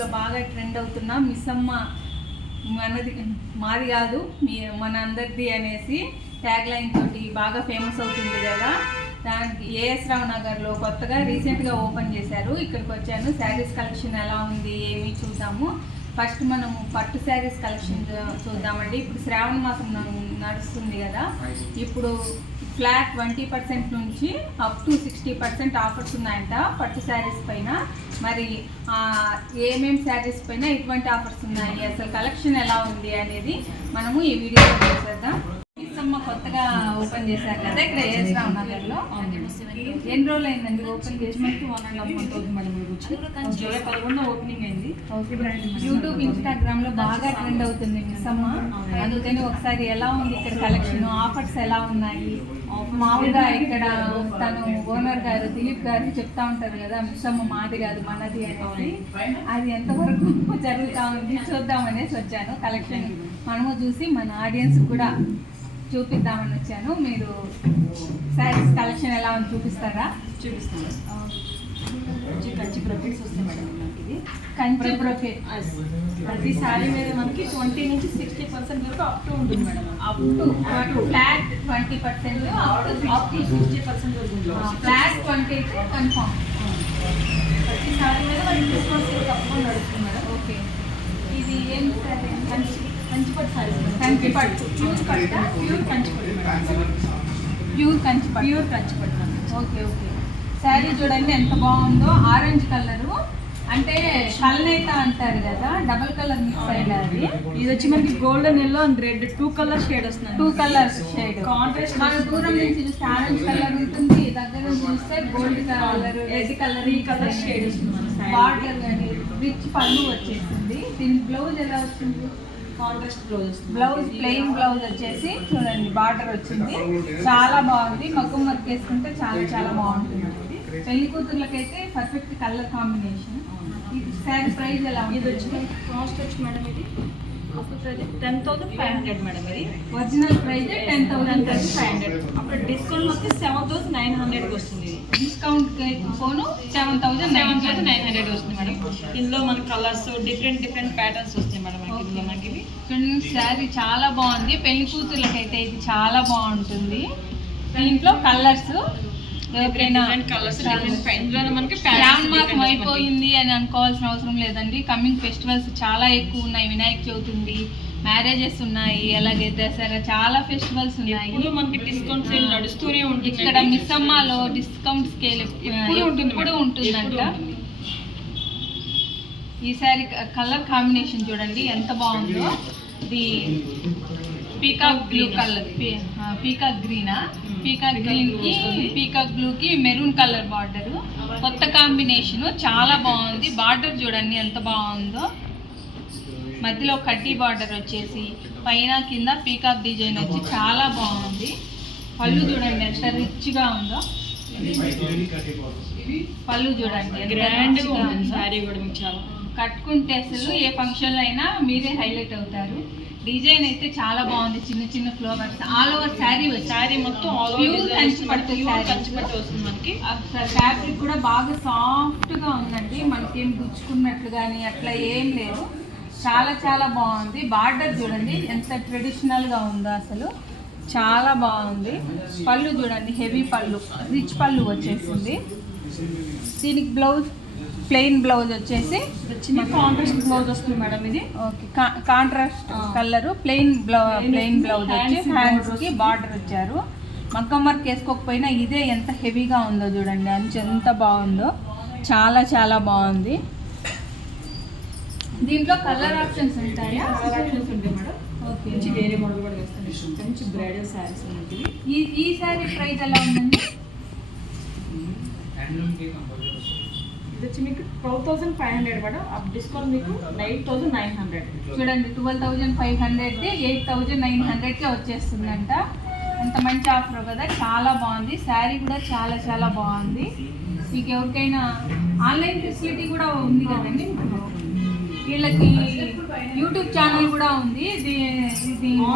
లో బాగా ట్రెండ్ అవుతున్న మిస్సమ్మ మనది మాది కాదు మన అందరిది అనేసి ట్యాగ్ లైన్ తోటి బాగా ఫేమస్ అవుతుంది కదా. దానికి ఏఎస్ రావు నగర్లో కొత్తగా రీసెంట్గా ఓపెన్ చేశారు. ఇక్కడికి వచ్చాను. శారీస్ కలెక్షన్ ఎలా ఉంది ఏమి చూద్దాము. ఫస్ట్ మనము పట్టు శారీస్ కలెక్షన్ చూద్దామండి. ఇప్పుడు శ్రావణ మాసం నడుస్తుంది కదా, ఇప్పుడు ఫ్లాట్ 20% నుంచి అప్ టు 60% ఆఫర్స్ ఉన్నాయంట పట్టు శారీస్ పైన. మరి ఏమేమి శారీస్ పైన ఎటువంటి ఆఫర్స్ ఉన్నాయి, అసలు కలెక్షన్ ఎలా ఉంది అనేది మనము ఈ వీడియోలో చూసేద్దాం. మిస్సమ్మ కొత్తగా ఓపెన్ చేశారు కదా ఇక్కడ ఏఎస్ రావు నగర్లో. ఎన్ని రోజులు అయిందండి ఓపెన్ చేసి? 1.5 month అవుతుంది మేడం. జూలై 11 ఓపెనింగ్ అయింది. యూట్యూబ్ ఇన్స్టాగ్రామ్ లో బాగా ట్రెండ్ అవుతుంది మిస్సమ్మ. అందుకని ఒకసారి ఎలా ఉంది ఇక్కడ కలెక్షన్, ఆఫర్స్ ఎలా ఉన్నాయి. మామూలుగా ఇక్కడ తను ఓనర్ గారు దిలీప్ గారు చెప్తా ఉంటారు కదా మిస్సమ్మ మాది కాదు మనది అనేసి. అది ఎంతవరకు జరుగుతూ ఉంది చూద్దామనేసి వచ్చాను. కలెక్షన్ మనము చూసి మన ఆడియన్స్ కూడా చూపిద్దామని వచ్చాను. మీరు శారీస్ కలెక్షన్ ఎలా ఉంది చూపిస్తారా? చూపిస్తాను. కంచి బ్రోకెట్స్ వస్తాయి మేడం. ఇది కంచి బ్రోకెట్ ప్రతి శారీ మీద మనకి 20 నుంచి 60% వరకు అప్ టు ఉంటుంది madam. Up to flat 20%, up to 60% వరకు ఉంటుంది. ఫ్లాట్ 20 అయితే కన్ఫర్మ్. ప్రతి శారీ మీద మనకి డిస్కౌంట్స్ తప్పకుండా నడుస్తుంది మేడం. ఓకే, ఇది ఏం sari? Kanchipattu saris. Kanchipattu pure పట్టు, pure Kanchipattu madam. Pure Kanchipattu. Pure Kanchipattu madam. Okay okay. Sari చూడండి ఎంత బాగుందో. ఆరెంజ్ కలరు అంటే కల్నేత అంటారు కదా, డబుల్ కలర్ మిక్స్ అయ్యేది. అది ఇది వచ్చి మనకి golden yellow and red 2 colour shade వస్తుంది. 2 కలర్స్ షేడ్ కాంట్రాస్ట్. మన దూరం నుంచి చూస్తే ఆరెంజ్ కలర్ ఉంటుంది, దగ్గర నుంచి చూస్తే గోల్డ్ కలర్, రెడ్ కలర్, ఈ కలర్ షేడ్ వస్తుంది మన శారీ. బార్డర్ రిచ్ పళ్ళు వచ్చేసింది. దీని బ్లౌజ్ ఎలా వచ్చింది? Contrast blouse. Blouse plain blouse వచ్చేసి చూడండి బార్డర్ వచ్చింది. చాలా బాగుంది. మగ్గం వర్క్ వేసుకుంటే చాలా చాలా బాగుంటుంది. పెళ్లి కూతుర్లకైతే పర్ఫెక్ట్ కలర్ కాంబినేషన్. ఇది శారీ ప్రైస్ ఎలా ఉంది? ఇది వచ్చి కాస్ట్ వచ్చి మేడం ఇది 10,500 మేడం. ఇది ఒరిజినల్ ప్రైస్ 10,500. అప్పుడు డిస్కౌంట్ వస్తే 7,900 వస్తుంది. డిస్కౌంట్ పోను 7,900 వస్తుంది మేడం. ఇందులో మన కలర్స్ డిఫరెంట్ ప్యాటర్న్స్ వస్తాయి మేడం. ఇందులో మనకి ఇవి శారీ చాలా బాగుంది. పెళ్లి కూతుర్లకైతే ఇది చాలా బాగుంటుంది. దీంట్లో కలర్స్ ఎవరికైనా మాసం అయిపోయింది అని అనుకోవాల్సిన అవసరం లేదండి. కమింగ్ ఫెస్టివల్స్ చాలా ఎక్కువ ఉన్నాయి. వినాయక చవితి ఉంది, మ్యారేజెస్ ఉన్నాయి, అలాగే దసరా, చాలా ఫెస్టివల్స్ ఉన్నాయి. మనకి డిస్కౌంట్ సేల్ నడుస్తూనే ఉంటుంది. ఇక్కడ మిస్సమ్మలో డిస్కౌంట్ స్కేల్ ఎప్పుడు ఉంటుందంట. ఈ సారీ కలర్ కాంబినేషన్ చూడండి ఎంత బాగుందో. ఇది పీకాక్ బ్లూ కలర్, పీకాక్ గ్రీనా, పీకాక్ గ్రీన్ కి పీకాక్ బ్లూ కి మెరూన్ కలర్ బార్డర్. కొత్త కాంబినేషన్ చాలా బాగుంది. బార్డర్ చూడండి ఎంత బాగుందో. మధ్యలో కడ్డీ బార్డర్ వచ్చేసి పైన కింద పీకాక్ డిజైన్ వచ్చి చాలా బాగుంది. పళ్ళు చూడండి ఎంత రిచ్గా ఉందో. పళ్ళు చూడండి గ్రాండ్ గా ఉంది సారీ కూడా. మీకు చాలా కట్టుకుంటే అసలు ఏ ఫంక్షన్ లో అయినా మీరే హైలైట్ అవుతారు. డిజైన్ అయితే చాలా బాగుంది. చిన్న చిన్న ఫ్లవర్స్ ఆల్ ఓవర్ శారీ మొత్తం కంచిపట్టు వస్తుంది మనకి. ఫ్యాబ్రిక్ కూడా బాగా సాఫ్ట్ గా ఉందండి. మనకేం గుచ్చుకున్నట్లు కానీ అట్లా ఏం లేదు. చాలా చాలా బాగుంది. బార్డర్ చూడండి ఎంత ట్రెడిషనల్ గా ఉందో అసలు. చాలా బాగుంది. పళ్ళు చూడండి హెవీ పళ్ళు, రిచ్ పళ్ళు వచ్చేసింది. దీనికి బ్లౌజ్ ప్లెయిన్ బ్లౌజ్ వచ్చేసి చిన్న కాంట్రాస్ట్ బ్లౌజ్ వస్తుంది మేడం. ఇది okay, contrast colour plain blouse వచ్చి హ్యాండ్స్ కి బార్డర్ వచ్చారు. మగ్గం వర్క్ వేసుకోకపోయినా ఇదే ఎంత హెవీగా ఉందో చూడండి. అంచు ఎంత బాగుందో. చాలా చాలా బాగుంది. దీంట్లో కలర్ ఆప్షన్స్ ఉంటాయా? కలర్ ఆప్షన్స్ ఉంటాయి మేడం. ఓకే, వేరే మోడల్ కూడా వేస్తాను. మంచి బ్రైడల్ శారీస్ ఉన్నాయి. ఈ శారీ ప్రైస్ ఎలా ఉందండి? ఇది వచ్చి మీకు 12,500 మేడం. డిస్కౌంట్ మీకు 9,900. చూడండి 12,500 8,900కే వచ్చేస్తుందంట. అంత మంచి ఆఫర్ కదా. చాలా బాగుంది. శారీ కూడా చాలా చాలా బాగుంది. మీకు ఎవరికైనా ఆన్లైన్ ఫెసిలిటీ కూడా ఉంది కదండి. వీళ్ళకి యూట్యూబ్ ఛానల్ కూడా ఉంది. ఇది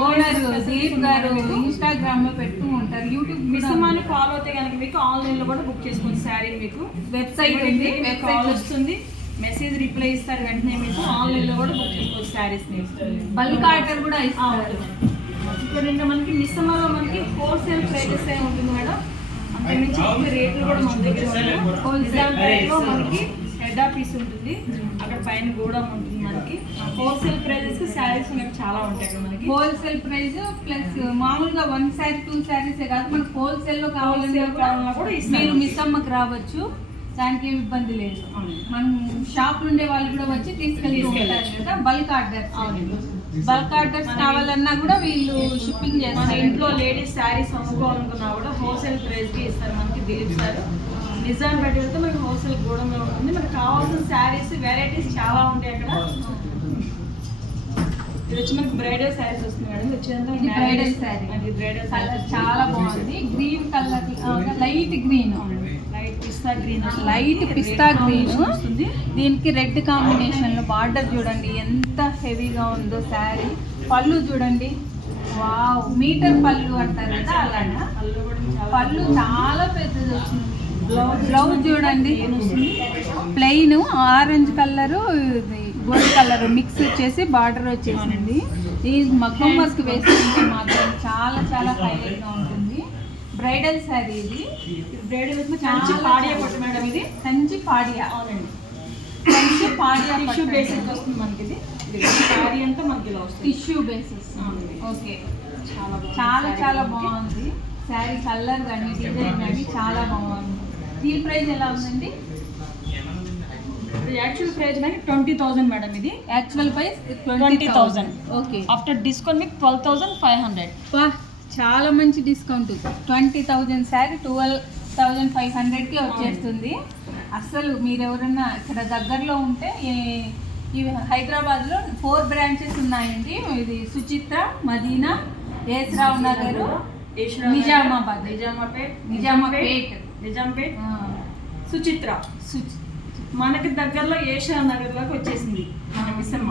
ఓనర్ దిలీప్ గారు ఇన్స్టాగ్రామ్ లో పెడుతూ ఉంటారు. యూట్యూబ్ మిస్సమ్మని ఫాలో అయితే కనుక మీకు ఆన్లైన్ లో కూడా బుక్ చేసుకోండి శారీ. మీకు వెబ్సైట్ ఉంది, వెబ్సైట్ వస్తుంది. మెసేజ్ రిప్లై ఇస్తారు వెంటనే మీకు ఆన్లైన్లో కూడా బుక్ చేసుకోవచ్చు శారీస్ని. బల్క్ ఆర్డర్ కూడా ఇస్తారు. ఇక్కడ ఇంకా మనకి మిస్సమ్మలో మనకి హోల్సేల్ ప్రైజెస్ ఏ ఉంటుంది మేడం. అంతకుమించి ఎక్కువ రేట్లు కూడా మన దగ్గర ఉన్నాయి. హోల్సేల్ ప్రైస్లో మనకి హెడ్ ఆఫీస్ ఉంటుంది, అక్కడ పైన గోడౌన్ ఉంటుంది. మనకి హోల్సేల్ ప్రైజెస్ శారీస్ మనకి చాలా ఉంటాయి అక్కడ మనకి. హోల్సేల్ ప్రైస్ ప్లస్ మామూలుగా 1 శారీ 2 శారీసే కాదు, మనకు హోల్సేల్ లో కావాలన్నా కూడా మీరు మిస్సమ్మకి రావచ్చు, దానికి ఏమి ఇబ్బంది లేదు. మనం షాప్ ఉండే వాళ్ళు కూడా వచ్చి తీసుకెళ్తూ ఉంటారు కదా. బల్క్ ఆర్డర్స్ కావాలన్నా కూడా వీళ్ళు షిప్పింగ్ మన చేస్తారు. ఇంట్లో లేడీస్ శారీస్ అమ్ముకోవాలనుకున్నా కూడా హోల్సేల్ ప్రైస్కి ఇస్తారు మనకి దిలీప్ సార్. నిజాంపేట వెళ్తే మనకి హోల్సేల్ గోడంలో ఉంటుంది. మనకు కావాల్సిన శారీస్ వెరైటీస్ చాలా ఉంటాయి అక్కడ. ఇది వచ్చి మనకి బ్రైడల్ శారీస్ వస్తుంది మేడం. ఇది వచ్చేదంతా బ్రైడల్ శారీ, బ్రైడల్ కలర్ చాలా బాగుంది. Green colour, light green, light పిస్తా గ్రీన్ వస్తుంది. దీనికి రెడ్ కాంబినేషన్ లో బార్డర్ చూడండి ఎంత హెవీగా ఉందో శారీ. పళ్ళు చూడండి, వావ్, మీటర్ పళ్ళు అంటారు కదా అలాగా. పళ్ళు చాలా పెద్దది వచ్చింది. బ్లౌజ్ చూడండి plain orange colour gold colour mix వచ్చేసి బార్డర్ వచ్చేసింది. ఈ మగ్గం వర్క్ వేసుకుంటే మాత్రం చాలా చాలా హైలైట్గా ఉంటుంది. బ్రైడల్ శారీ ఇది. బ్రైడల్ కంచి పాడియా పట్టు మేడం. ఇది కంచి పాడియా. అవునండి, కంచి పాడియా టిష్యూ బేసిస్ వస్తుంది మనకి. ఇది శారీ అంతా మనకి ఇలా వస్తుంది, టిష్యూ బేసిస్. ఓకే, చాలా చాలా చాలా బాగుంది శారీ. కలర్ కానీ డిజైన్ కానీ చాలా బాగుంది. దీని ప్రైస్ ఎలా ఉందండి? యాక్చువల్ ప్రైస్ మనకి 20,000 మేడం. ఇది actual price 20,000. Okay, after discount మీకు 12,500. వా, చాలా మంచి డిస్కౌంట్. 20,000 శారీ 12,500కి వచ్చేస్తుంది. అసలు మీరు ఎవరన్నా ఇక్కడ దగ్గరలో ఉంటే ఇవి హైదరాబాద్లో 4 బ్రాంచెస్ ఉన్నాయండి. ఇది సుచిత్ర, మదీనా, ఏస్రావ్ నగర్, నిజామాబాద్, నిజాంపేట్, సుచిత్ర. మనకి దగ్గరలో ఏషియా నగర్లోకి వచ్చేసింది మన మిస్సమ్మ.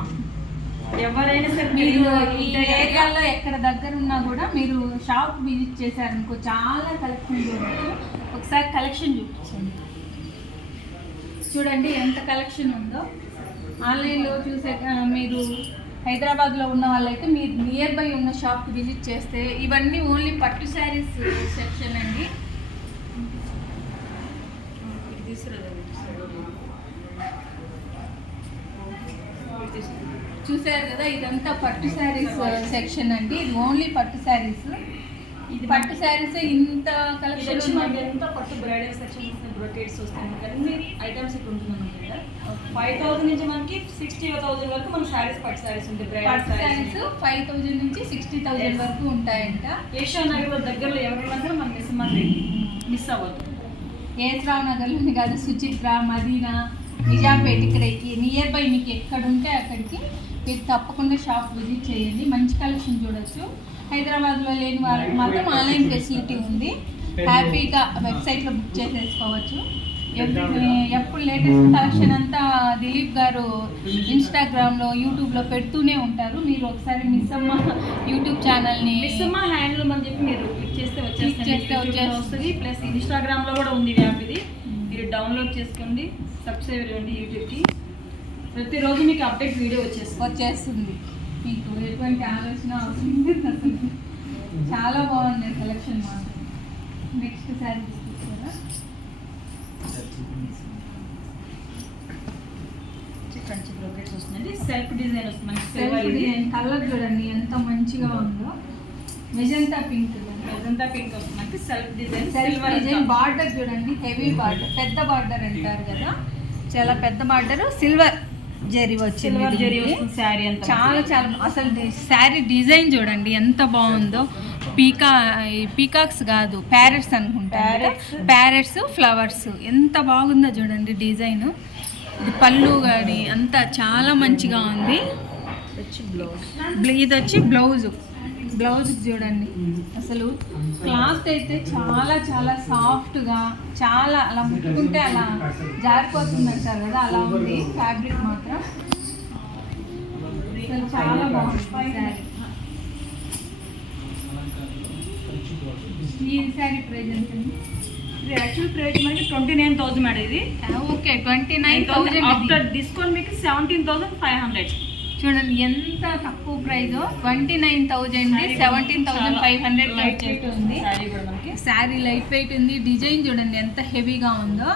ఎవరైనా సరే మీరు ఈ ఏరియాలో ఎక్కడ దగ్గర ఉన్నా కూడా మీరు షాప్ విజిట్ చేశారనుకో చాలా కలెక్షన్ చూడవచ్చు. ఒకసారి కలెక్షన్ చూపించండి. చూడండి ఎంత కలెక్షన్ ఉందో. ఆన్లైన్లో చూసే మీరు హైదరాబాద్లో ఉన్న వాళ్ళైతే మీరు నియర్ బై ఉన్న షాప్కి విజిట్ చేస్తే ఇవన్నీ ఓన్లీ పట్టు శారీస్ సెక్షన్ అండి. చూసారు కదా, ఇదంతా పట్టు శారీస్ సెక్షన్ అండి. ఇది ఓన్లీ పట్టు శారీస్. ఇది పట్టు శారీస్ ఇంత కలెక్షన్ ఎంత పట్టు బ్రైడల్ సెక్షన్ బ్రొకేట్స్ వస్తాయి. అన్ని ఐటమ్స్ ఇక్కడ ఉంటున్నాం కదా. 5,000 నుంచి మనకి 60,000 వరకు మన శారీస్ పట్టు శారీస్ ఉంటాయి. పట్టు శారీస్ 5,000 నుంచి 60,000 వరకు ఉంటాయంట. ఏషియా నగర్లో దగ్గరలో ఎవరైనా మన మిస్ అవ్వదు. ఏస్రావ్ నగర్లోని కాదు, సుచిత్ర, మదీనా, నిజాంపేట్, ఇక్కడ నియర్ బై మీకు ఎక్కడ ఉంటే అక్కడికి మీరు తప్పకుండా షాప్ విజిట్ చేయండి. మంచి కలెక్షన్ చూడొచ్చు. హైదరాబాద్లో లేని వాళ్ళకి మాత్రం ఆన్లైన్ ఫెసిలిటీ ఉంది. హ్యాపీగా వెబ్సైట్లో బుక్ చేసేసుకోవచ్చు. ఎప్పుడు లేటెస్ట్ కలెక్షన్ అంతా దిలీప్ గారు ఇన్స్టాగ్రామ్లో, యూట్యూబ్లో పెడుతూనే ఉంటారు. మీరు ఒకసారి మిస్సమ్మ యూట్యూబ్ ఛానల్ని, మిస్సమ్మ హ్యాండ్లూమ్ అని చెప్పి మీరు క్లిక్ చేస్తే వచ్చేస్తుంది. ప్లస్ ఇన్స్టాగ్రామ్లో కూడా ఉంది యాప్. ఇది మీరు డౌన్లోడ్ చేసుకోండి, సబ్స్క్రైబ్ అవ్వండి యూట్యూబ్కి. ప్రతిరోజు మీకు అప్డేట్ వీడియో వచ్చేస్తుంది. మీకు ఎటువంటి ఆలోచన అవసరం లేదు అసలు. చాలా బాగుంది కలెక్షన్ మాత్రం. నెక్స్ట్ శారీ తీసుకొచ్చారా? కంచి బ్రోకెట్స్ వస్తుందండి. సెల్ఫ్ డిజైన్ వస్తుంది. సెల్ఫ్ డిజైన్ కలర్ చూడండి ఎంత మంచిగా ఉందో. మెజంతా పింక్ వస్తుంది మనకి. సెల్ఫ్ డిజైన్ బార్డర్ చూడండి, హెవీ బార్డర్, పెద్ద బార్డర్ అంటారు కదా, చాలా పెద్ద బార్డర్. సిల్వర్ జరీ వచ్చింది శారీ అంతా. చాలా చాలా అసలు శారీ డిజైన్ చూడండి ఎంత బాగుందో. పీకాక్స్ కాదు, ప్యారెట్స్ అనుకుంటా. ప్యారెట్స్, ఫ్లవర్స్ ఎంత బాగుందో చూడండి డిజైన్. ఇది పళ్ళు కానీ అంతా చాలా మంచిగా ఉంది. ఇది వచ్చి బ్లౌజ్ చూడండి. అసలు క్లాత్ అయితే చాలా చాలా సాఫ్ట్గా, చాలా అలా ముట్టుకుంటే అలా జారిపోతుంది అంటారు కదా, అలా ఉంది ఫ్యాబ్రిక్ మాత్రం. అసలు చాలా బాగుంది శారీ. ఈ శారీ ప్రైస్ ఎంత? ఇది యాక్చువల్ ప్రైస్ మనకి 29,000 మేడం. ఇది ఓకే 29,000 ఆఫ్టర్ డిస్కౌంట్ మీకు 17,500. చూడండి ఎంత తక్కువ ప్రైస్. 29,000 17,500 లైట్ వెయిట్ ఉంది. శారీ కూడా మనకి శారీ లైట్ వెయిట్ ఉంది. డిజైన్ చూడండి ఎంత హెవీగా ఉందో.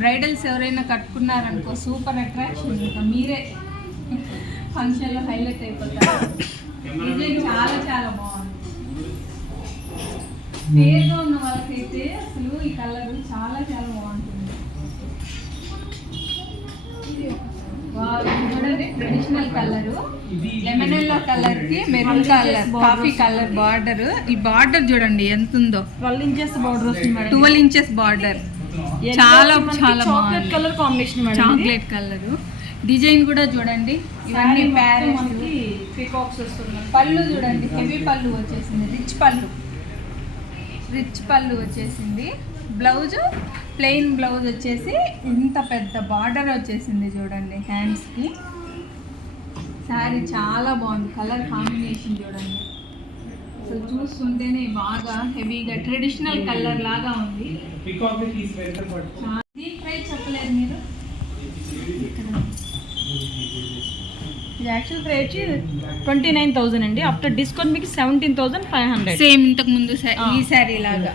బ్రైడల్స్ ఎవరైనా కట్టుకున్నారనుకో సూపర్ అట్రాక్షన్. ఇంకా మీరే ఫంక్షన్లో హైలైట్ అయిపోతారు. డిజైన్ చాలా చాలా బాగుంది. పేరుగా ఉన్న వాళ్ళకైతే అసలు ఈ కలర్ చాలా చాలా బాగుంటుంది. చూడండి traditional colour lemon yellow colour కి maroon colour coffee colour border. ఈ బార్డర్ చూడండి ఎంత ఉందో. 12 ఇంచెస్ బార్డర్ వస్తుంది మేడం. 12 ఇంచెస్ బార్డర్ చాలా చాలా chocolate colour combination madam. Chocolate colour design కూడా చూడండి. ఇవన్నీ ప్యారెట్స్ మనకి పీకాక్స్ వస్తుంది. పళ్ళు చూడండి హెవీ పళ్ళు వచ్చేసింది. రిచ్ పళ్ళు వచ్చేసింది. బ్లౌజ్ ప్లెయిన్ బ్లౌజ్ వచ్చేసి ఇంత పెద్ద బార్డర్ వచ్చేసింది చూడండి హ్యాండ్స్కి. శారీ చాలా బాగుంది. కలర్ కాంబినేషన్ చూడండి అసలు చూస్తుంటేనే బాగా హెవీగా ట్రెడిషనల్ కలర్ లాగా ఉంది. దీని ప్రైస్ చెప్పలేదు మీరు. ఇది యాక్చువల్ ప్రైస్ 29,000 అండి. ఆఫ్టర్ డిస్కౌంట్ మీకు 17,500. సేమ్ ఇంతకు ముందు ఈ శారీ లాగా.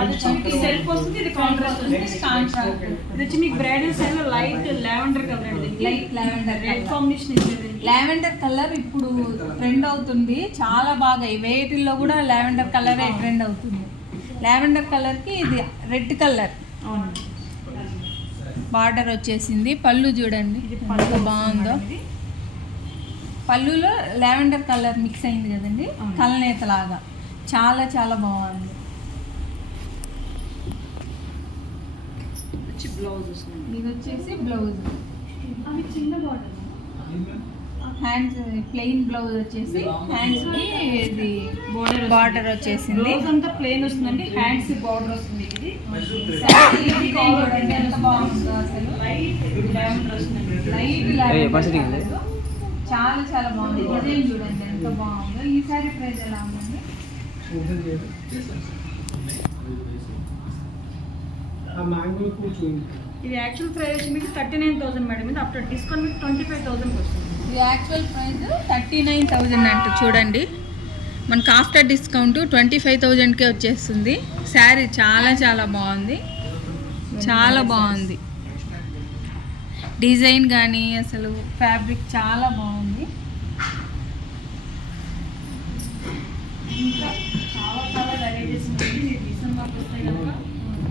అది మీకు సెల్ఫ్ వస్తుంది. ఇది కాంట్రాస్ట్ వస్తుంది. ఇది వచ్చి మీకు బ్రైడల్ సైడ్ లో లైట్ లావెండర్ కలర్ అండి. లైట్ లావెండర్ రెడ్ కాంబినేషన్ ఇచ్చేది. లావెండర్ కలర్ ఇప్పుడు ట్రెండ్ అవుతుంది చాలా బాగా. ఈ వేటిల్లో కూడా లావెండర్ కలరే ట్రెండ్ అవుతుంది. లావెండర్ కలర్కి ఇది రెడ్ కలర్. అవును. బార్డర్ వచ్చేసింది. పళ్ళు చూడండి ఎంత బాగుందో. పళ్ళులో లావెండర్ కలర్ మిక్స్ అయింది కదండి. కలనేత లాగా చాలా చాలా బాగుంది. బ్లౌజ్ వస్తుంది. ఇది వచ్చేసి బ్లౌజ్. అవి చిన్న బార్డర్. హ్యాండ్స్ ప్లెయిన్ బ్లౌజ్ వచ్చేసి హ్యాండ్స్ కి ఇది బార్డర్ వచ్చేసింది. బ్లౌజ్ అంతా ప్లెయిన్ వస్తుందండి. హ్యాండ్స్ బార్డర్ వస్తుంది. ఇది డిజైన్ చూడండి ఎంత బాగుందో అసలు. లైట్ లావెండర్ వస్తుంది. లైట్ లావెండర్ చాలా చాలా బాగుంది. డిజైన్ చూడండి ఎంత బాగుందో. ఈ సారీ ప్రైస్ ఎలా ఉందండి? ఇది యాక్చువల్ ప్రైస్ మీకు 39,000 మేడం. ఇది ఆఫ్టర్ డిస్కౌంట్ మీకు 25,000 వస్తుంది. ఇది యాక్చువల్ ప్రైస్ 39,000 అంట. చూడండి మనకు ఆఫ్టర్ డిస్కౌంట్ 25,000కే వచ్చేస్తుంది. శారీ చాలా చాలా బాగుంది. చాలా బాగుంది. డిజైన్ కానీ అసలు ఫ్యాబ్రిక్ చాలా బాగుంది. ఇంకా చాలా చాలా వెరైటీస్ ఉన్నాయి. మీరు డిసెంబర్కి వస్తే కనుక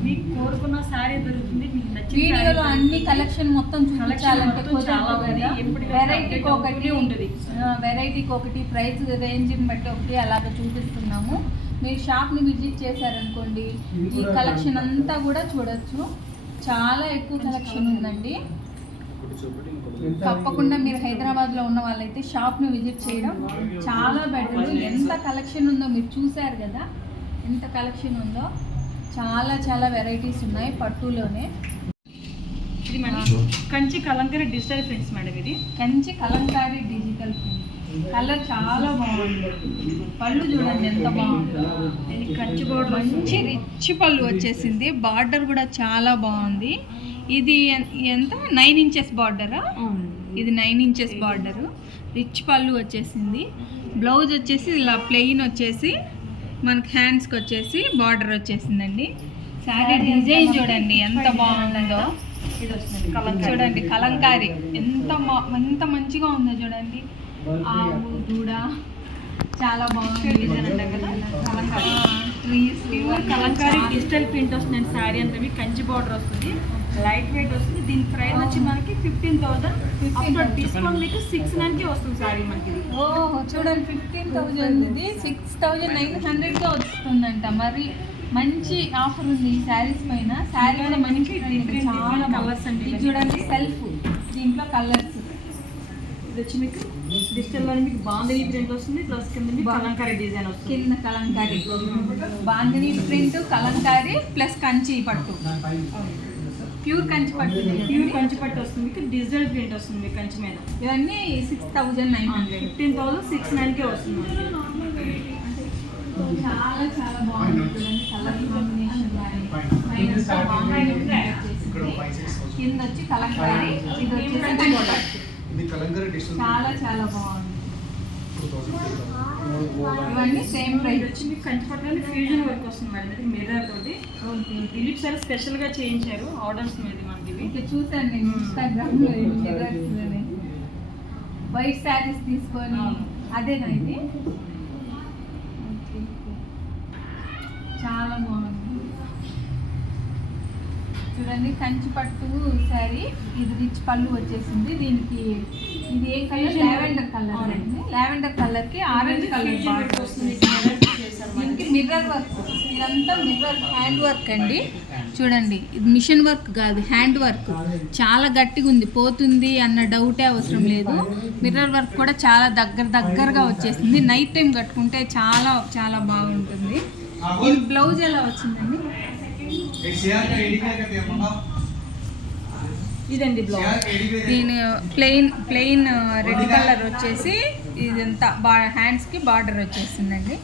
మీకు కోరుకున్న శారీ దొరుకుతుంది. మీకు నచ్చిన వీడియోలో అన్ని కలెక్షన్ మొత్తం చూపించాలంటే వెరైటీకి ఒకటి ఉంటుంది. వెరైటీకి ఒకటి ప్రైస్ రేంజ్ని బట్టి ఒకటి అలాగ చూపిస్తున్నాము. మీరు షాప్ని విజిట్ చేశారనుకోండి ఈ కలెక్షన్ అంతా కూడా చూడొచ్చు. చాలా ఎక్కువ కలెక్షన్ ఉందండి. తప్పకుండా మీరు హైదరాబాద్లో ఉన్న వాళ్ళైతే షాప్ని విజిట్ చేయడం చాలా బెటర్. ఎంత కలెక్షన్ ఉందో మీరు చూశారు కదా. ఎంత కలెక్షన్ ఉందో. చాలా చాలా వెరైటీస్ ఉన్నాయి పట్టులోనే. ఇది మన Kanchi Kalamkari digital prints madam. ఇది Kanchi Kalamkari digital print. Colour చాలా బాగుంది. పళ్ళు చూడండి ఎంత బాగుందో. కంచి బోర్డర్ మంచి రిచ్ పళ్ళు వచ్చేసింది. బార్డర్ కూడా చాలా బాగుంది. ఇది ఎంత 9 ఇంచెస్ బార్డరా? ఇది 9 ఇంచెస్ బార్డరు. రిచ్ పళ్ళు వచ్చేసింది. బ్లౌజ్ వచ్చేసి ఇలా ప్లెయిన్ వచ్చేసి మనకి హ్యాండ్స్కి వచ్చేసి బార్డర్ వచ్చేసిందండి. శారీ డిజైన్ చూడండి ఎంత బాగుందో. ఇది వస్తుంది చూడండి కలంకారీ ఎంత మంచిగా ఉందో చూడండి. ఆవు దూడ చాలా బాగుంది కదా. కలంకారీ డిజిటల్ ప్రింట్ వస్తుంది. శారీ అంతా మీకు కంచి బార్డర్ వస్తుంది. లైట్ వెయిట్ వస్తుంది. దీని ప్రైస్ వచ్చి మనకి 15,000. ఆఫ్టర్ డిస్కౌంట్ మీకు 6,900 వస్తుంది శారీ మనకి. ఓహో చూడండి 15,000 ఇది 6,900కే వస్తుందంట. మరి మంచి ఆఫర్ ఉంది ఈ శారీస్ పైన. శారీ కూడా మంచి చాలా కలర్స్ అండి. ఇది చూడండి సెల్ఫ్. దీంట్లో కలర్స్. ఇది వచ్చి మీకు డిజిటల్లో మీకు బాందిని ప్రింట్ వస్తుంది. ప్లస్ కింద మీకు కలంకారీ డిజైన్ వస్తుంది. కింద కలంకారీ బాందిని ప్రింట్ కలంకారీ ప్లస్ కంచి పట్టు. ప్యూర్ కంచి పట్టు. ప్యూర్ కంచి పట్టు వస్తుంది. మీకు డిజిటల్ ప్రింట్ వస్తుంది మీకు కంచి మీద. ఇవన్నీ 6,900. 15,690కే వస్తుంది. చాలా చాలా బాగుంది. కలర్ కాంబినేషన్ కింద వచ్చి కలంకారీ, ఇది వచ్చేసి కంచిపట్టు. ఇది కలంకారీ డిజిటల్ చాలా చాలా బాగుంది. ఇవన్నీ సేమ్ ప్రైస్. వచ్చి మీకు కంచిపట్టులో ఫ్యూజన్ వర్క్ వస్తుంది మేడం, ఇది మిర్రర్ తోటి. దిలీప్ సార్ స్పెషల్ గా చేయించారు ఆర్డర్స్ మీద మనకి ఇవి. ఇంకా చూసాను నేను ఇన్స్టాగ్రామ్ లో మిర్రర్స్లోనే వైట్ శారీస్ తీసుకొని అదేనా ఇది? చాలా బాగుంది. చూడండి కంచిపట్టు శారీ, ఇది రిచ్ పళ్ళు వచ్చేసింది. దీనికి ఇది ఏ కలర్? లావెండర్ కలర్ అండి. లావెండర్ కలర్ కి ఆరెంజ్ కలర్ బార్డర్ వస్తుంది. దీనికి మిర్రర్ వర్క్, ఇదంతా మిర్రర్ హ్యాండ్ వర్క్ అండి. చూడండి ఇది మిషన్ వర్క్ కాదు, హ్యాండ్ వర్క్. చాలా గట్టిగా ఉంది, పోతుంది అన్న డౌటే అవసరం లేదు. మిర్రర్ వర్క్ కూడా చాలా దగ్గరగా వచ్చేసింది. నైట్ టైం కట్టుకుంటే చాలా చాలా బాగుంటుంది. దీని బ్లౌజ్ ఎలా వచ్చిందండి? ఇదండి బ్లౌజ్. దీని ప్లెయిన్ రెడ్ కలర్ వచ్చేసి ఇదంతా హ్యాండ్స్కి బార్డర్ వచ్చేసిందండి.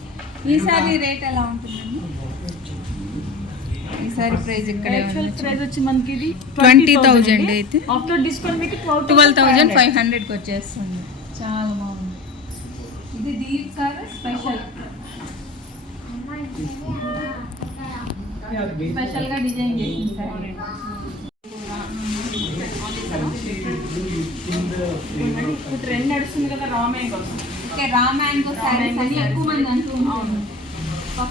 ఈ సారీ రేట్ ఎలా ఉంటుందండి? ఈ సారీ ప్రైస్ ఇక్కడ ప్రైస్ వచ్చి మనకి ఇది 20,000 అయితే ఆఫ్టర్ డిస్కౌంట్ మీకు 12,500కి వచ్చేస్తుంది. చాలా బాగుంది. ఇది దీప్ సార్ స్పెషల్గా డిజైన్ చేసింది సార్. ఇప్పుడు ట్రెండ్ నడుస్తుంది కదా raw mango. Okay, raw mango saris అని ఎక్కువ మంది అంటూ ఉంటారు.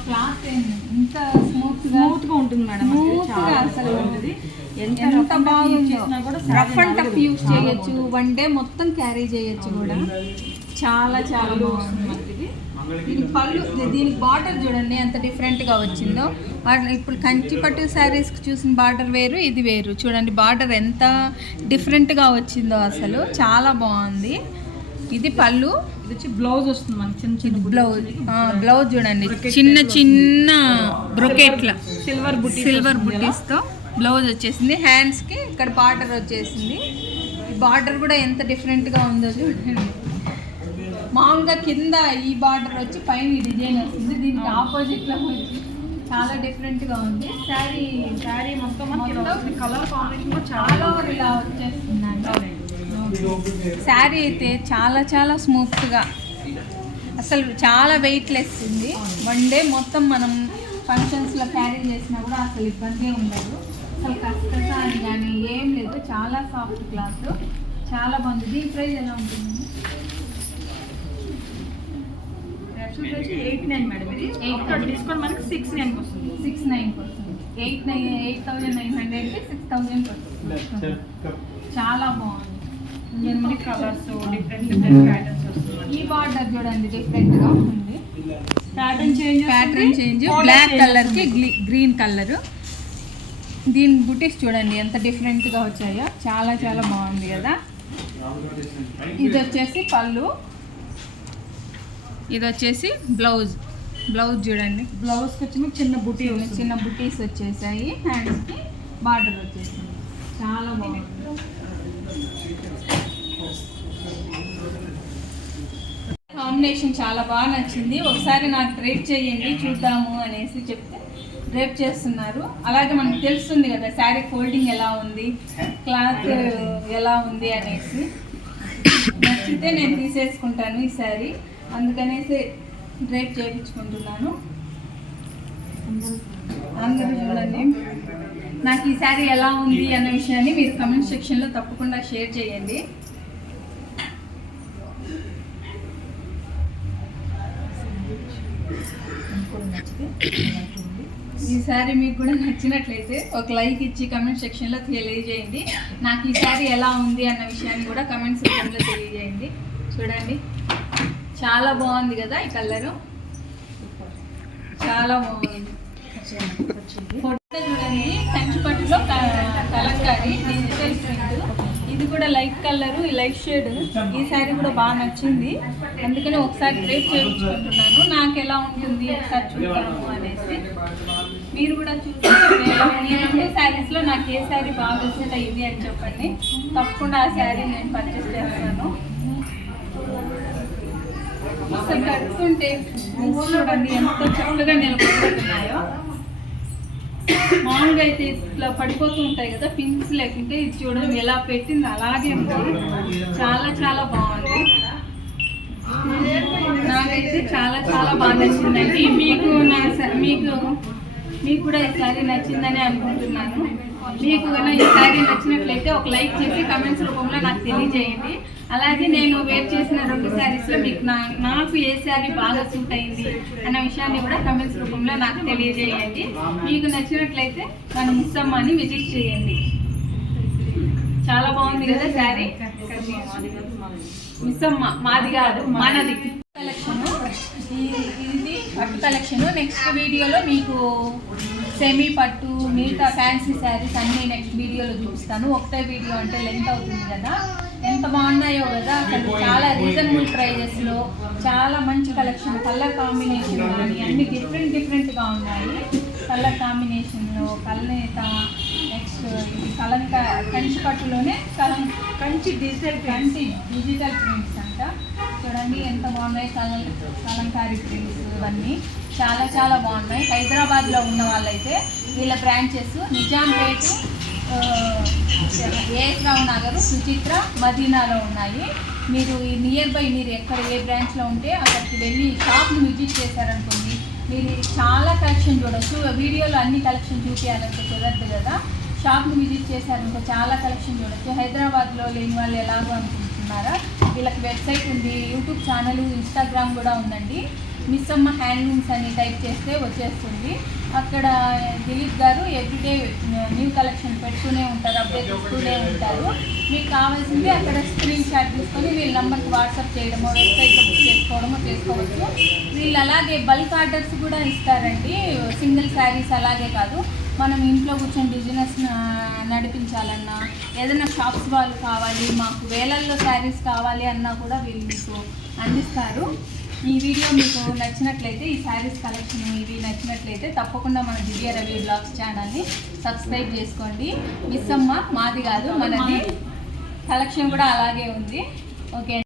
క్లాత్ ఇంత స్మూత్ గా ఉంటుంది మేడం, అసలు ఉంటుంది. ఎంత బాగుందో. రఫ్ అండ్ టఫ్ యూస్ చేయొచ్చు, వన్ డే మొత్తం క్యారీ చేయొచ్చు కూడా. చాలా చాలా బాగుంది. దీని పళ్ళు, దీనికి బార్డర్ చూడండి ఎంత డిఫరెంట్గా వచ్చిందో. ఇప్పుడు కంచిపట్టు శారీస్కి చూసిన బార్డర్ వేరు, ఇది వేరు. చూడండి బార్డర్ ఎంత డిఫరెంట్గా వచ్చిందో, అసలు చాలా బాగుంది. ఇది పళ్ళు, ఇది వచ్చి బ్లౌజ్ వస్తుంది మనకి చిన్న చిన్న బ్లౌజ్ చూడండి చిన్న చిన్న బ్రొకెట్ల సిల్వర్ బుట్టీస్తో బ్లౌజ్ వచ్చేసింది. హ్యాండ్స్కి ఇక్కడ బార్డర్ వచ్చేసింది. ఈ బార్డర్ కూడా ఎంత డిఫరెంట్గా ఉందో చూడండి. మామూలుగా కింద ఈ బార్డర్ వచ్చి పైన ఈ డిజైన్ వస్తుంది, దీనికి ఆపోజిట్లో వచ్చి చాలా డిఫరెంట్గా ఉంది. శారీ మొత్తం కలర్ కాంబినేషన్ చాలా ఇలా వచ్చేస్తుంది. శారీ అయితే చాలా చాలా స్మూత్గా, అసలు చాలా వెయిట్లెస్ ఉంది. వన్ డే మొత్తం మనం ఫంక్షన్స్లో క్యారీ చేసినా కూడా అసలు ఇబ్బంది ఉండదు. అసలు కష్టత అని కానీ ఏం లేదు, చాలా సాఫ్ట్ క్లాత్, చాలా బాగుంది. దీని ప్రైస్ ఎలా ఉంటుంది? 8,900 మేడం. ఇది డిస్కౌంట్ మనకి 6,900 వస్తుంది. 6,900 వస్తుంది. 8,900కి 6,000 వస్తుంది. చాలా బాగుంది. కలర్స్ డిఫరెంట్ ప్యాటర్న్స్ వస్తుంది. ఈ బార్డర్ చూడండి డిఫరెంట్గా ఉంది. ప్యాటర్న్ చేంజ్ బ్లాక్ కలర్కి గ్రీన్ కలర్. దీని బుటీస్ చూడండి ఎంత డిఫరెంట్గా వచ్చాయో, చాలా చాలా బాగుంది కదా. ఇది వచ్చేసి పళ్ళు, ఇది వచ్చేసి బ్లౌజ్ చూడండి. బ్లౌజ్కి వచ్చి మీకు చిన్న బుటీస్ వచ్చేసాయి. హ్యాండ్స్కి బార్డర్ వచ్చేసింది. చాలా బాగుంది. కాంబినేషన్ చాలా బాగా నచ్చింది. ఒకసారి నాకు డ్రేప్ చేయండి చూద్దాము అనేసి చెప్తే డ్రేప్ చేస్తున్నారు. అలాగే మనకు తెలుస్తుంది కదా శారీ ఫోల్డింగ్ ఎలా ఉంది, క్లాత్ ఎలా ఉంది అనేసి. నచ్చితే నేను తీసేసుకుంటాను ఈ శారీ, అందుకనేసి డ్రేప్ చేయించుకుంటున్నాను. అందరూ చూడండి. నాకు ఈ శారీ ఎలా ఉంది అనే విషయాన్ని మీరు కమెంట్ సెక్షన్లో తప్పకుండా షేర్ చేయండి. ఈ శారీ మీకు కూడా నచ్చినట్లయితే ఒక లైక్ ఇచ్చి కమెంట్ సెక్షన్లో తెలియజేయండి. నాకు ఈ శారీ ఎలా ఉంది అన్న విషయాన్ని కూడా కమెంట్ సెక్షన్లో తెలియజేయండి. చూడండి చాలా బాగుంది కదా, ఈ కలరు చాలా బాగుంది. ఫోటో చూడండి, కంచిపట్టులో కలంకారీ డిజిటల్ ప్రింట్. ఇది కూడా లైట్ కలరు, ఈ లైట్ షేడ్. ఈ శారీ కూడా బాగా నచ్చింది, అందుకని ఒకసారి డ్రేప్ చేయించుకుంటున్నాను. నాకు ఎలా ఉంటుంది ఒకసారి చూద్దాము అనేసి. మీరు కూడా చూస్తే ఈ రెండు శారీస్లో నాకు ఏ శారీ బాగా వచ్చిందో ఇది అని చెప్పండి. తప్పకుండా ఆ శారీ నేను పర్చేస్ చేస్తాను. అసలు కట్టుకుంటే చూడండి ఎంత చక్కగా నిలబడుతున్నాయో. మామూలుగా అయితే ఇట్లా పడిపోతూ ఉంటాయి కదా, పిన్స్ లేకుంటే ఇది చూడండి ఎలా పెట్టింది అలాగే ఉంది. చాలా చాలా బాగుంది. నాకైతే చాలా చాలా బాగా నచ్చిందండి. మీకు కూడా ఈ శారీ నచ్చిందని అనుకుంటున్నాను. మీకు కన్నా ఈ శారీ నచ్చినట్లయితే ఒక లైక్ చేసి కమెంట్స్ రూపంలో నాకు తెలియజేయండి. అలాగే నేను వేర్ చేసిన 2 శారీస్లో మీకు నాకు ఏ శారీ బాగా సూట్ అయింది అన్న విషయాన్ని కూడా కమెంట్స్ రూపంలో నాకు తెలియజేయండి. మీకు నచ్చినట్లయితే మన మిస్సమ్మని విజిట్ చేయండి. చాలా బాగుంది కదా శారీ. మిస్సమ్మ మాది కాదు మనది కలెక్షన్. ఇది పట్టు కలెక్షన్. నెక్స్ట్ వీడియోలో మీకు సెమీ పట్టు మిగతా ఫ్యాన్సీ శారీస్ అన్నీ నెక్స్ట్ వీడియోలో చూపిస్తాను. ఒకటే వీడియో అంటే లెంత్ అవుతుంది కదా. ఎంత బాగున్నాయో కదా, అసలు చాలా రీజనబుల్ ప్రైజెస్లో చాలా మంచి కలెక్షన్. కలర్ కాంబినేషన్ కానీ అన్ని డిఫరెంట్గా ఉన్నాయి. కలర్ కాంబినేషన్లో కల్నేత, నెక్స్ట్ ఇది కంచి పట్టులోనే కంచి డిజిటల్ ప్రింట్స్ అంట. చూడండి ఎంత బాగున్నాయి. కలంకారీ ప్రింట్స్ ఇవన్నీ చాలా చాలా బాగున్నాయి. హైదరాబాద్లో ఉన్న వాళ్ళైతే వీళ్ళ బ్రాంచెస్ నిజాంపేట, ఏఎస్ రావు నగర్, సుచిత్ర, మదీనాలో ఉన్నాయి. మీరు ఈ నియర్ బై మీరు ఎక్కడ ఏ బ్రాంచ్లో ఉంటే అక్కడికి వెళ్ళి షాప్ని విజిట్ చేశారనుకోండి, మీరు చాలా కలెక్షన్ చూడొచ్చు. వీడియోలో అన్ని కలెక్షన్ చూపించాలంటే కుదరదు కదా. షాప్ని విజిట్ చేశారనుకో చాలా కలెక్షన్ చూడొచ్చు. హైదరాబాద్లో లేని వాళ్ళు ఎలాగో అనుకుంటున్నారా, వీళ్ళకి వెబ్సైట్ ఉంది, యూట్యూబ్ ఛానల్, ఇన్స్టాగ్రామ్ కూడా ఉందండి. మిస్సమ్మ హ్యాండ్లూమ్స్ అని టైప్ చేస్తే వచ్చేస్తుంది. అక్కడ దిలీప్ గారు ఎవ్రీడే న్యూ కలెక్షన్ పెడుతూనే ఉంటారు, అప్డేట్ ఇస్తూనే ఉంటారు. మీకు కావాల్సింది అక్కడ స్క్రీన్ షాట్ తీసుకొని వీళ్ళ నెంబర్కి వాట్సాప్ చేయడమో, వెబ్సైట్లో బుక్ చేసుకోవడమో చేసుకోవచ్చు. వీళ్ళు అలాగే బల్క్ ఆర్డర్స్ కూడా ఇస్తారండి. సింగిల్ శారీస్ అలాగే కాదు, మనం ఇంట్లో కూర్చొని బిజినెస్ నడిపించాలన్నా, ఏదైనా షాప్స్ వాళ్ళు కావాలి, మాకు వేలల్లో శారీస్ కావాలి అన్నా కూడా వీళ్ళు మీకు అందిస్తారు. ఈ వీడియో మీకు నచ్చినట్లయితే, ఈ శారీస్ కలెక్షన్ ఇవి నచ్చినట్లయితే తప్పకుండా మన దివ్య రవి బ్లాగ్స్ ఛానల్ని సబ్స్క్రైబ్ చేసుకోండి. మిస్సమ్మ మాది కాదు మనది. కలెక్షన్ కూడా అలాగే ఉంది. ఓకే.